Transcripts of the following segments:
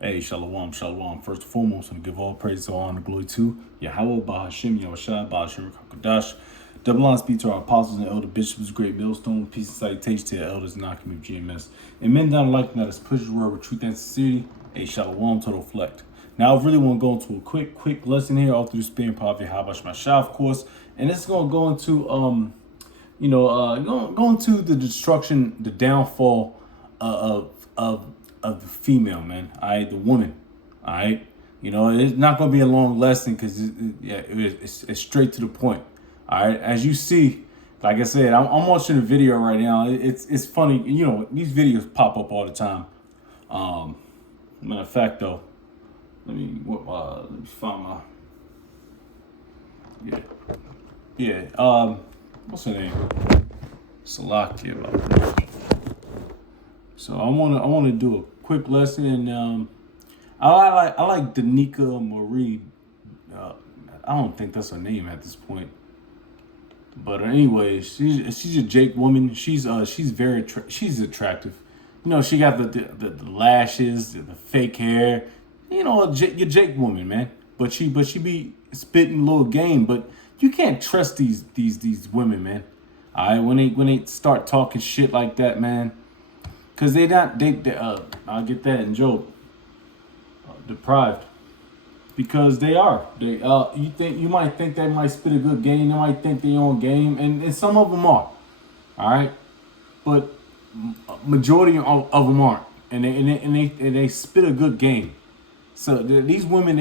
Hey, shalom, shalom. First and foremost, I want to give all praise, all honor, glory to Yahweh, Bahashim, Yahushua, Bahashim, Kakadash. Double honor speak to our apostles and elder bishops, great millstone, peace and salutation to the elders, knocking of GMS. And men down like that is push the word with truth and sincerity. Hey, shalom, total reflect. Now, I really want to go into a quick lesson here, all through the spin prophet, Habash Mashah, of course. And this is going to go into, go into the destruction, the downfall of the female, man. All right, the woman. All right, it's not gonna be a long lesson because it's straight to the point. All right, as you see, like I said, I'm watching a video right now. It's funny, these videos pop up all the time. Matter of fact, though, let me find my what's her name? Salakia. So I wanna do a quick lesson, and I like Danica Marie. I don't think that's her name at this point, but anyway, she's a Jake woman. She's she's attractive. She got the lashes, the fake hair. Your Jake woman, man. But she be spitting a little game. But you can't trust these women, man. All right, when they start talking shit like that, man. Cause they not I'll get that in Job, deprived, because they are you might think they might spit a good game, they might think they own game, and some of them are, all right, but majority of them aren't, and they spit a good game. So these women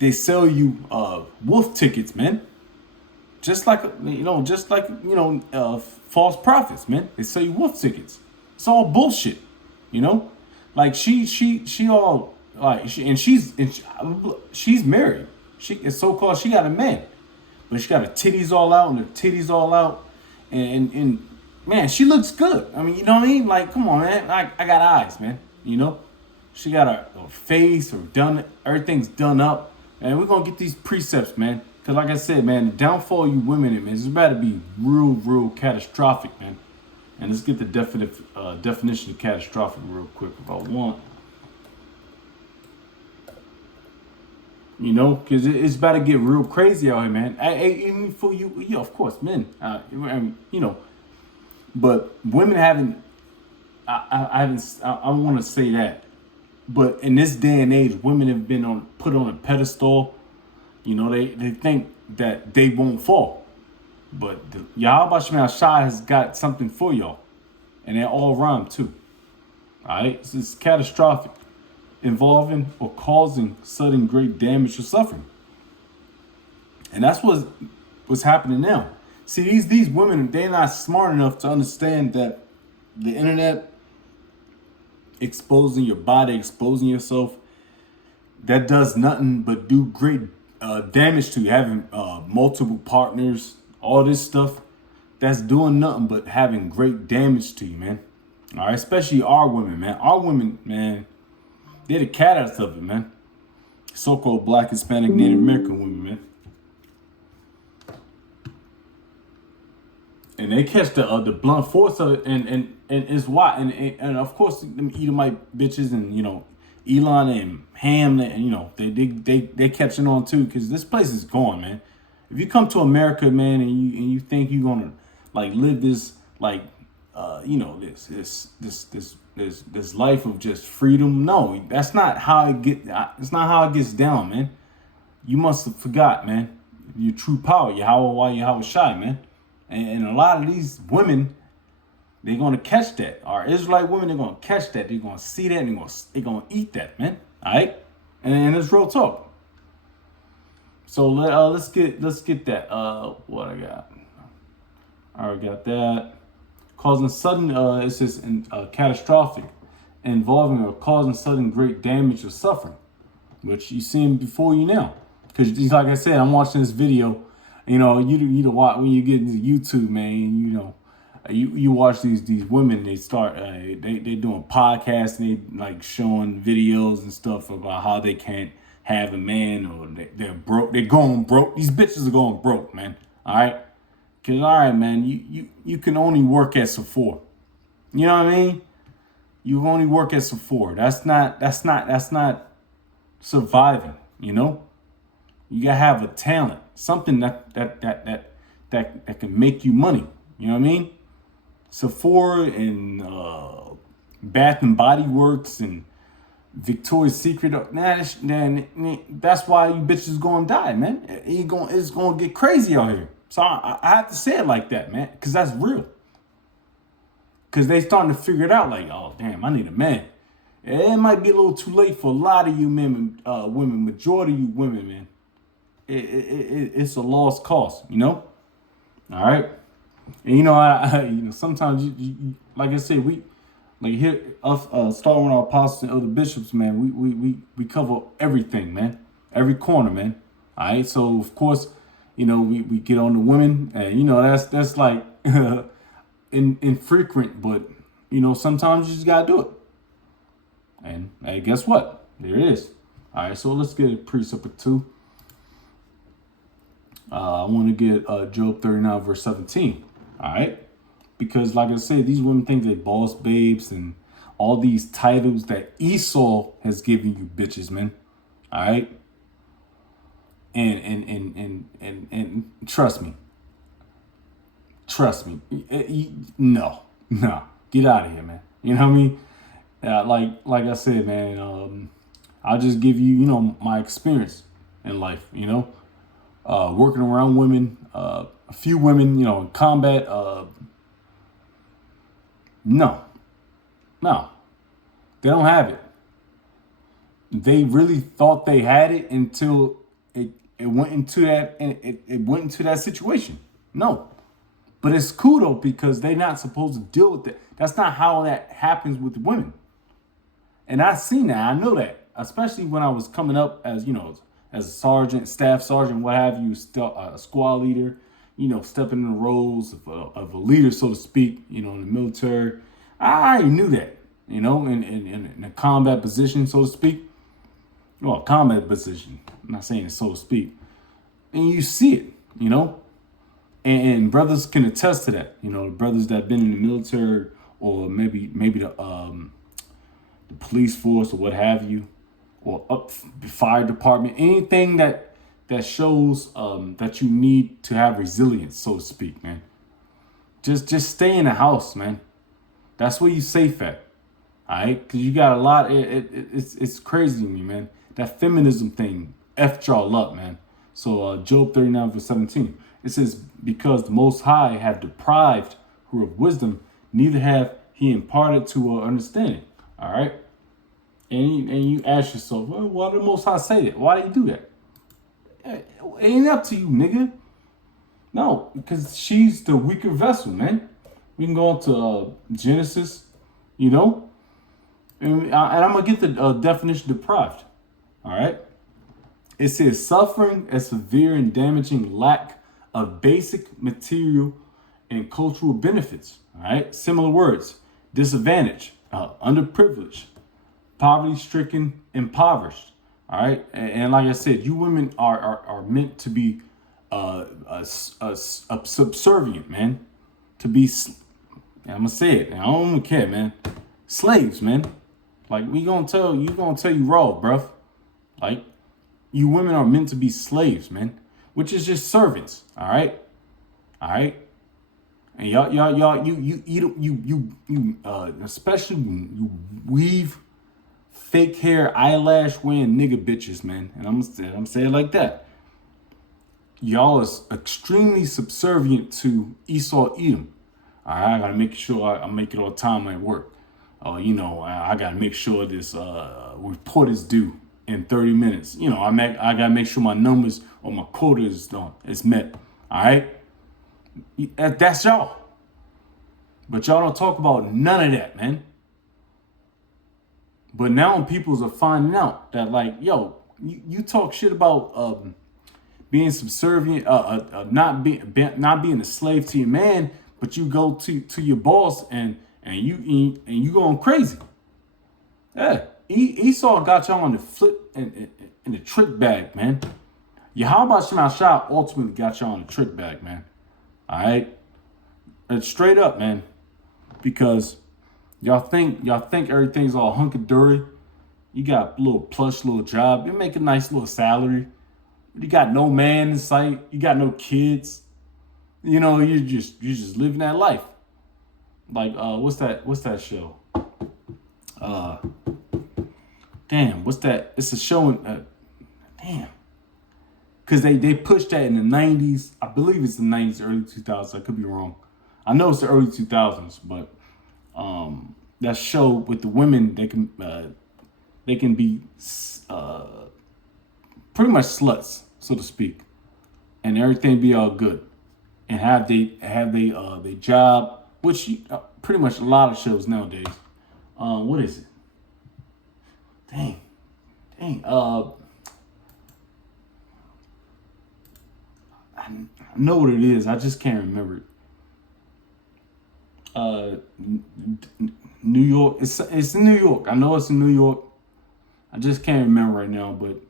they sell you wolf tickets, man. Just like false prophets, man. They sell you wolf tickets. It's all bullshit, Like she all like she's married. She is so called. She got a man, but she got her titties all out and her titties all out, and man, she looks good. I mean, you know what I mean? Like, come on, man. I got eyes, man. She got her face, her done, everything's done up, and we're gonna get these precepts, man. Because like I said, man, the downfall of you women, man, is about to be real catastrophic, man. And let's get the definition of catastrophic real quick if I want. Because it's about to get real crazy out here, man. Even for you, yeah, of course, men. But women haven't. I want to say that, but in this day and age, women have been put on a pedestal. They think that they won't fall. But the Yahweh Shai has got something for y'all. And they all rhyme too. Alright? This is catastrophic. Involving or causing sudden great damage or suffering. And that's what's happening now. See, these women, they're not smart enough to understand that the internet, exposing your body, exposing yourself, that does nothing but do great damage to you. Having multiple partners, all this stuff, that's doing nothing but having great damage to you, man. All right, especially our women, man. Our women, man, they're the cat out of it, man. So-called Black, Hispanic, Native American women, man. And they catch the blunt force of it, and it's why, and of course, them Edomite bitches, and Elon and Ham, and they catching on too, because this place is gone, man. If you come to America, man, and you think you're gonna like live this this life of just freedom, no, that's not how it's not how it gets down, man. You must have forgot, man, your true power, Yahweh Shai, man, and a lot of these women, they're gonna catch that. Our Israelite women, they're gonna catch that. They're gonna see that, and they're gonna eat that, man. All right, and it's real talk. So let's get that. What I got? I already got that. Causing sudden, it says catastrophic, involving or causing sudden great damage or suffering, which you seen before you now. Because like I said, I'm watching this video. You watch when you get into YouTube, man. You watch these women, they start they doing podcasts, and they like showing videos and stuff about how they can't have a man, or they're broke, they're going broke. These bitches are going broke, man. All right, because all right, man, you can only work at Sephora. You know what I mean? You only work at Sephora. That's not surviving, you know? You gotta have a talent, something that can make you money. You know what I mean? Sephora and Bath and Body Works and Victoria's Secret. That's why you bitches gonna die, man. It's gonna get crazy out here. So I have to say it like that, man, because that's real. Because they starting to figure it out, like, oh damn, I need a man. It might be a little too late for a lot of you women, majority of you women, man. It's a lost cause, you know. All right, and sometimes like I said, we like here us starting with our apostles and other bishops, man. We cover everything, man, every corner, man. All right, so of course, we get on the women, and that's like infrequent, but sometimes you just gotta do it. And hey, guess what? There it is. All right, so let's get a precept or two. I want to get Job 39, verse 17. All right. Because like I said, these women think they're boss babes and all these titles that Esau has given you bitches, man. All right. And trust me. No, get out of here, man. You know what I mean? Like I said, man, I'll just give you, my experience in life, working around women, a few women, in combat. No, they don't have it. They really thought they had it until it went into that, and it went into that situation. No, but it's cool though, because they're not supposed to deal with it. That's not how that happens with women. And I've seen that. I know that, especially when I was coming up as as a sergeant, staff sergeant, what have you, a squad leader, stepping in the roles of a leader, so to speak, in the military. I already knew that, in a combat position, so to speak. Well, combat position. I'm not saying it so to speak. And you see it, and brothers can attest to that. The brothers that have been in the military, or maybe the police force or what have you, or up the fire department, anything that shows that you need to have resilience, so to speak, man. Just stay in the house, man. That's where you safe at, all right? Because you got a lot. It's crazy to me, man. That feminism thing effed y'all up, man. So Job 39 verse 17, it says, because the Most High have deprived her of wisdom, neither have he imparted to her understanding. All right. And you ask yourself, well, why did the Most High say that? Why did he do that? It ain't up to you, nigga. No, because she's the weaker vessel, man. We can go on to Genesis, and I'm going to get the definition deprived. All right. It says suffering a severe and damaging lack of basic material and cultural benefits. All right. Similar words: disadvantage, underprivileged, poverty-stricken, impoverished. All right, and like I said, you women are meant to be subservient, man. To be, I'm gonna say it. I don't even care, man. Slaves, man. Like you gonna tell you raw, bruv. Like you women are meant to be slaves, man. Which is just servants. All right. And y'all, you especially you weave fake hair, eyelash wearing nigga bitches, man. And I'm saying it like that. Y'all is extremely subservient to Esau Edom. All right, I gotta make sure I make it on time at work. I gotta make sure this report is due in 30 minutes. I gotta make sure my numbers or my quota is met. All right, that's y'all. But y'all don't talk about none of that, man. But now peoples are finding out that, like, yo, you talk shit about being subservient, not being a slave to your man, but you go to your boss and you going crazy. Yeah, Esau got y'all on the flip and in the trick bag, man. Yahweh Shema Shah ultimately got y'all on the trick bag, man. All right, and straight up, man, because Y'all think everything's all hunky-dory. You got a little plush little job. You make a nice little salary. You got no man in sight. You got no kids. You know, you just living that life. Like what's that show? Uh damn, what's that? It's a show in damn. Cause they pushed that in the 90s. I believe it's the 90s, early 2000s. I could be wrong. I know it's the early 2000s, but that show with the women, they can be pretty much sluts, so to speak, and everything be all good, and they job, which pretty much a lot of shows nowadays. What is it? Dang. I know what it is. I just can't remember it. New York. It's in New York. I know it's in New York. I just can't remember right now, but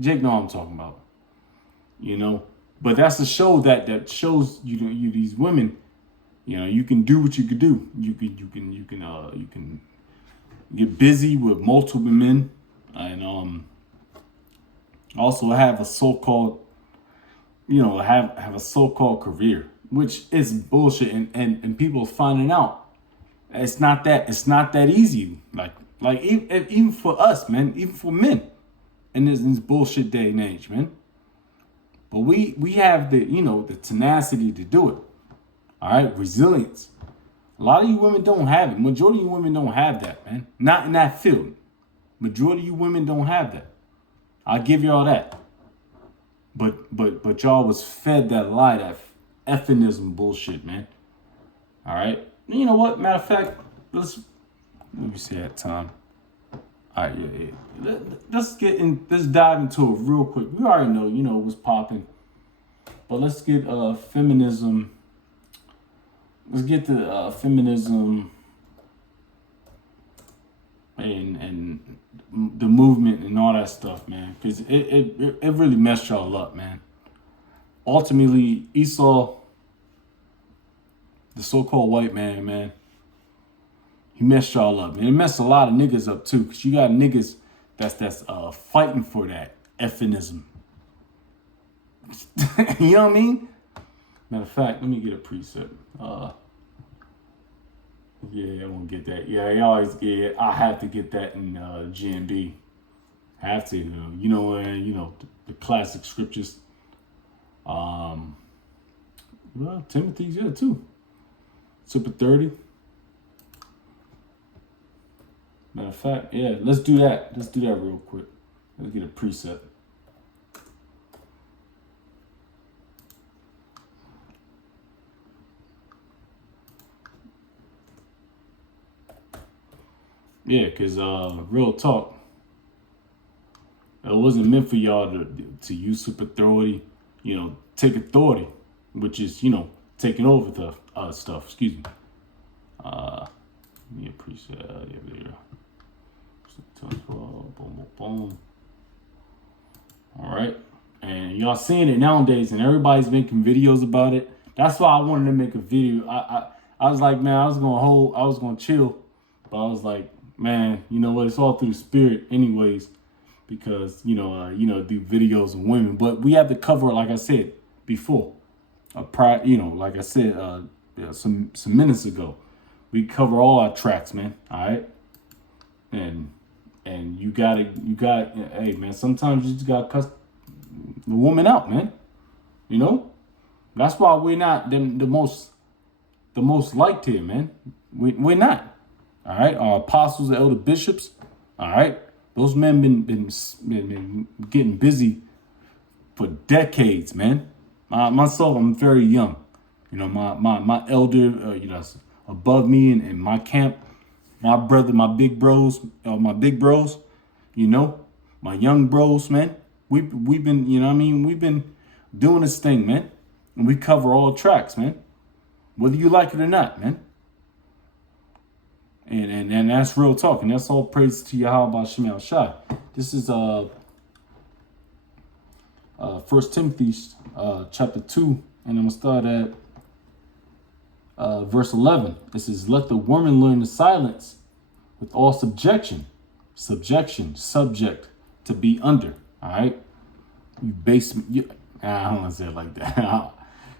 Jake know what I'm talking about. You know, but that's a show that shows you these women. You know, you can do what you can do. You can get busy with multiple men, and also have a so-called, have a so-called career, which is bullshit, and people finding out it's not that easy. Like even for us, man, even for men, in this bullshit day and age, man. But we have the tenacity to do it. All right, resilience. A lot of you women don't have it. Majority of you women don't have that, man. Not in that field. Majority of you women don't have that. I'll give y'all that. But y'all was fed that lie, that effinism bullshit, man. All right. You know what? Matter of fact, let me see that time. All right, yeah. Let's dive into it real quick. We already know, what's popping. But let's get feminism. Let's get to feminism and the movement and all that stuff, man. Because it really messed y'all up, man. Ultimately, Esau, the so-called white man, he messed y'all up, man. It messed a lot of niggas up too, because you got niggas that's fighting for that effinism. You know what I mean? Matter of fact, let me get a preset. Yeah, I won't get that. Yeah, I have to get that in GMB. Have to, the classic scriptures. Well, Timothy's too. Super 30. Matter of fact, yeah, let's do that. Let's do that real quick. Let's get a preset. Yeah, because real talk, it wasn't meant for y'all to use super authority, take authority, which is, taking over the stuff. Excuse me. Give me a preset. Yeah, there. Boom. All right. And y'all seeing it nowadays, and everybody's making videos about it. That's why I wanted to make a video. I was like, man, I was gonna chill, but I was like, man, you know what? It's all through the spirit, anyways, because do videos of women, but we have to cover it, like I said before, like I said, some minutes ago, we cover all our tracks, man. All right, and you got hey, man, sometimes you just gotta cuss the woman out, man. That's why we're not the most liked here, man. We're not. All right, our apostles, the elder bishops. All right, those men been getting busy for decades, man. Myself, I'm very young. My elder, that's above me in my camp. My brother, my big bros, my young bros, man. We've been, we've been doing this thing, man, and we cover all tracks, man, whether you like it or not, man. And that's real talk, and that's all praise to Yahweh Shem Shai. This is 1 Timothy chapter 2, and I'm gonna start at verse 11. It says, let the woman learn the silence with all subjection. Subjection, subject, to be under. All right? You I don't want to say it like that.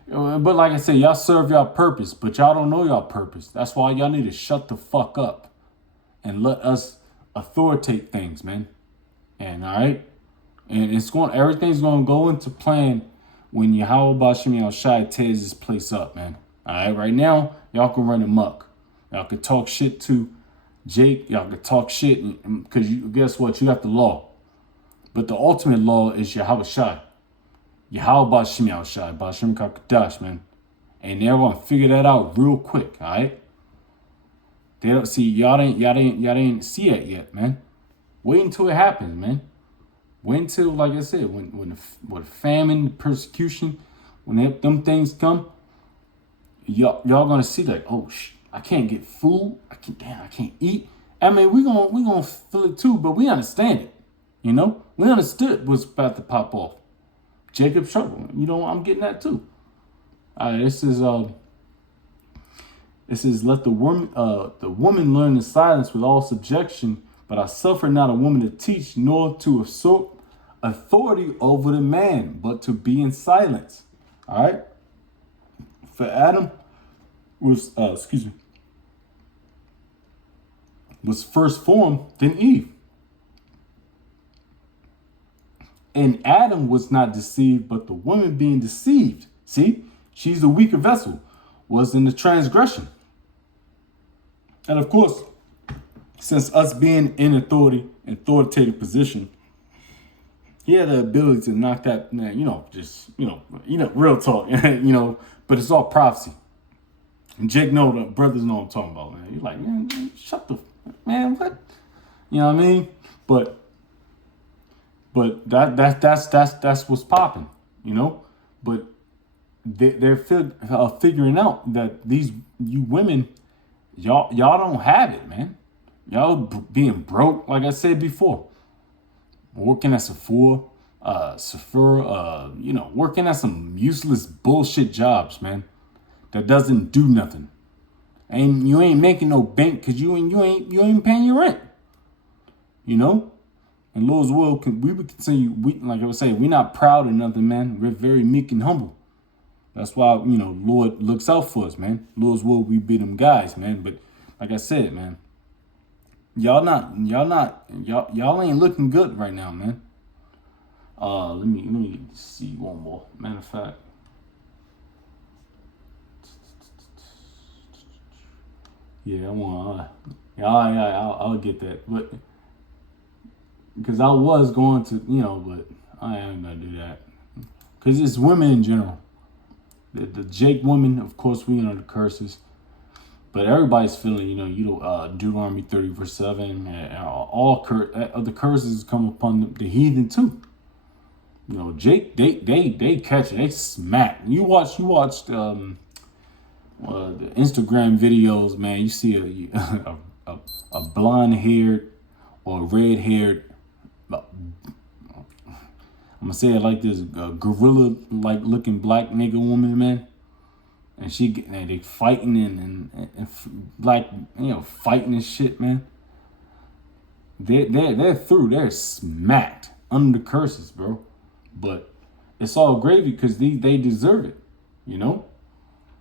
But like I said, y'all serve y'all purpose, but y'all don't know y'all purpose. That's why y'all need to shut the fuck up and let us authoritate things, man. And all right? And everything's going to go into plan when Yahweh Bashim Yahushai tears this place up, man. All right? Right now, y'all can run amok. Y'all can talk shit to Jake. Y'all can talk shit because guess what? You have the law. But the ultimate law is Yahweh Shai. Yahweh Bashim Yahushai, Bashim Kakadash, man. And they're going to figure that out real quick, all right? They don't see, y'all didn't see it yet, man. Wait until it happens, man. Wait until, like I said, when the famine, persecution, when them things come, y'all gonna see like, oh I can't get food. I can't eat. I mean, we gonna feel it too, but we understand it. You know, we understood what's about to pop off. Jacob's trouble. You know, I'm getting that too. All right, this is let the woman learn in silence with all subjection. But I suffer not a woman to teach, nor to assert authority over the man, but to be in silence. All right. For Adam was first formed, then Eve. And Adam was not deceived, but the woman being deceived. See, she's the weaker vessel, was in the transgression. And of course, since us being in authoritative position, he had the ability to knock that, real talk, but it's all prophecy. And Jake the brothers know what I'm talking about, man. You're like, man, shut the, man, what? You know what I mean? But that's what's popping, you know? But they're figuring out that you women, y'all don't have it, man. Y'all being broke, like I said before. Working at Sephora, working at some useless bullshit jobs, man. That doesn't do nothing. And you ain't making no bank because you ain't paying your rent. You know? And Lord's will, we would continue, like I was saying, we're not proud or nothing, man. We're very meek and humble. That's why, Lord looks out for us, man. Lord's will, we be them guys, man. But like I said, man, y'all ain't looking good right now, man. Let me see one more. Matter of fact, yeah, I'll get that, but because I was going to, but I ain't gonna do that because it's women in general. The Jake women, of course, we the curses. But everybody's feeling, Deuteronomy 30:7, and all the curses come upon the heathen too. Jake, they catch it, they smack. You watched the Instagram videos, man. You see a blonde-haired or red-haired, I'm gonna say it like this, a gorilla-like looking black nigga woman, man. And they fighting and black, fighting and shit, man. They're through. They're smacked under the curses, bro. But it's all gravy because they deserve it,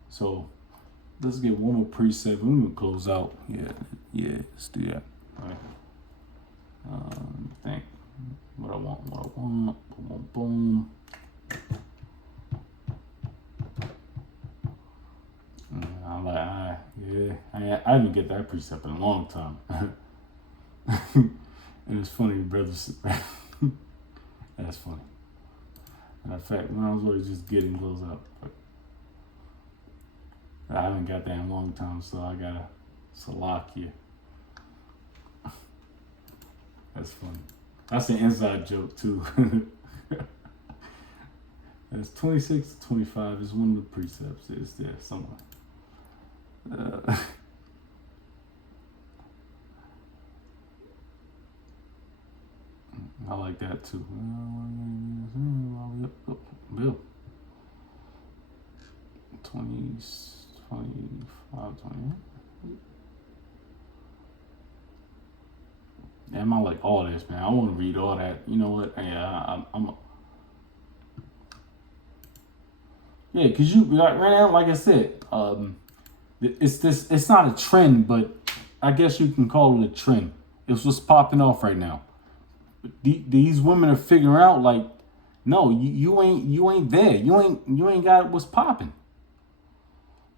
So let's get one more precept. We're gonna close out. Yeah, let's do that. All right. Think what I want. Boom. I didn't get that precept in a long time. And it's funny, brothers. That's funny. Matter of fact, when I was always just getting those up, but I haven't got that in a long time, so I got a Salakia. That's funny. That's an inside joke too. That's 26 to 25 is one of the precepts. It's there somewhere. I like that too. Bill. 20, 25. Damn, I like all this, man. I want to read all that. You know what? Yeah, yeah, because you like right now, like I said, it's not a trend, but I guess you can call it a trend. It's what's popping off right now. These women are figuring out like, no, you ain't there. You ain't got what's popping.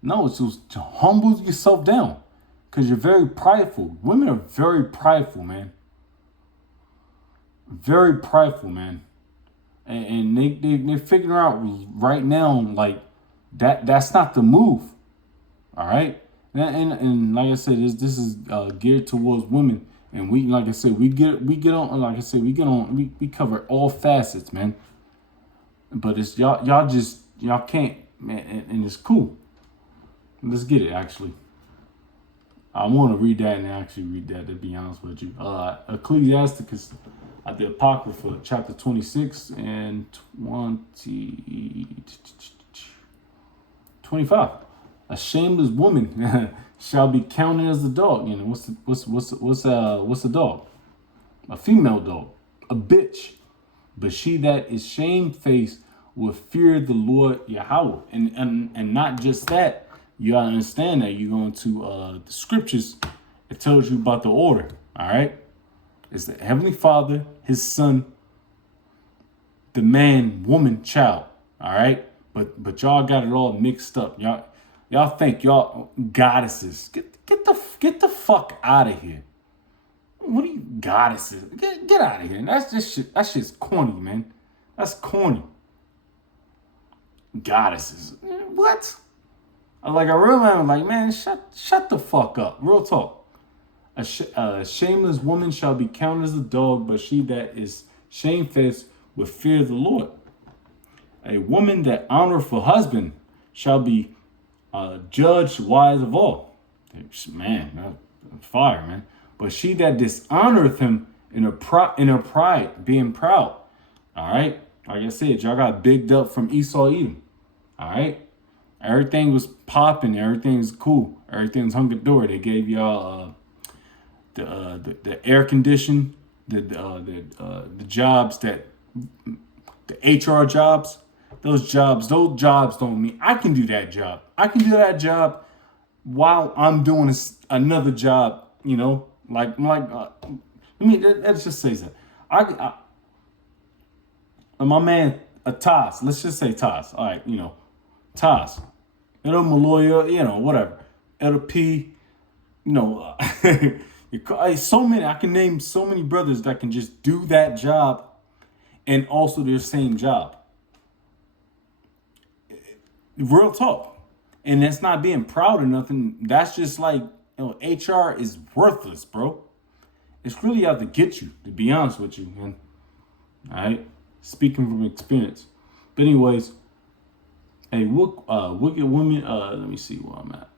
No, it's just to humble yourself down, because you're very prideful. Women are very prideful, man. Very prideful, man. And they're figuring out right now like that's not the move. All right. And like I said, this is geared towards women, and we, like I said, we get on, like I said, we cover all facets, man. But it's y'all can't, man, and it's cool. Let's get it. Actually, I want to read that and actually read that, to be honest with you. Ecclesiasticus, the Apocrypha, chapter 26 and 25. A shameless woman shall be counted as a dog. You know, what's a dog? A female dog, a bitch. But she that is shamefaced will fear the Lord Yahweh. And not just that, you gotta understand that you go into the scriptures, it tells you about the order. All right. It's the Heavenly Father, His Son, the man, woman, child. All right. But y'all got it all mixed up. Y'all think y'all goddesses. Get the fuck out of here. What are you goddesses? Get out of here. That's just shit. That shit's corny, man. That's corny. Goddesses. What? I really am like, man, shut the fuck up. Real talk. A shameless woman shall be counted as a dog, but she that is shamefaced will fear the Lord. A woman that honoreth her husband shall be judged wise of all. Man, that's fire, man. But she that dishonoreth him in her pride, being proud. All right. Like I said, y'all got bigged up from Esau Edom. All right. Everything was popping. Everything was cool. Everything was hunky-dory. They gave y'all the air condition, the jobs that the HR jobs. Those jobs don't mean I can do that job. I can do that job while I'm doing another job. You know, like let's just say that my man Taz. Let's just say Taz. All right, you know, Taz. It'll Maloya, you know, whatever. It'll P, you know. So many. I can name so many brothers that can just do that job and also their same job. Real talk. And that's not being proud or nothing. That's just like, you know, HR is worthless, bro. It's really out to get you, to be honest with you, man. All right? Speaking from experience. But anyways, a wicked woman, let me see where I'm at.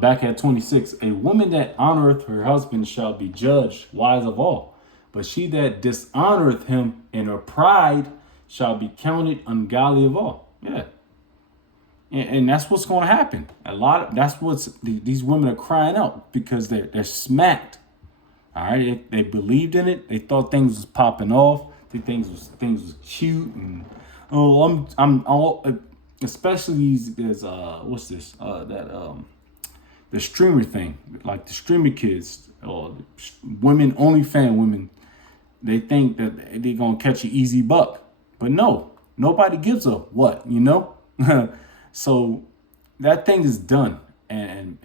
Back at 26, a woman that honoreth her husband shall be judged wise of all. But she that dishonoreth him in her pride shall be counted ungodly of all. Yeah. And that's what's going to happen. That's what's these women are crying out, because they're smacked. All right. They believed in it. They thought things was popping off. They things was cute. And I'm all, especially there's what's this? The streamer thing, like the streamer kids or women, OnlyFans women. They think that they're going to catch an easy buck. But no, nobody gives a what, you know? So that thing is done. And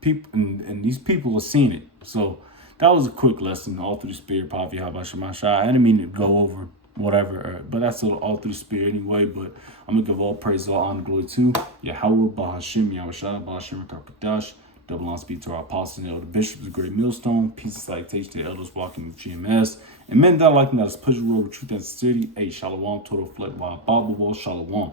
people and these people are seeing it. So that was a quick lesson all through the spirit, Pavi Habashamasha. I didn't mean to go over whatever, but that's all through the spirit anyway. But I'm going to give all praise, all honor, glory to Yahweh, Bahashim, Yahushua, Bahashim, Karkadash. Double on speed to our apostles and elder bishops, the great millstone. Peace and salutation to the elders walking with GMS. And men that like me, that is push the road with truth and sincerity. Hey, shalom, total fleck, wild, Bible wall, shalom.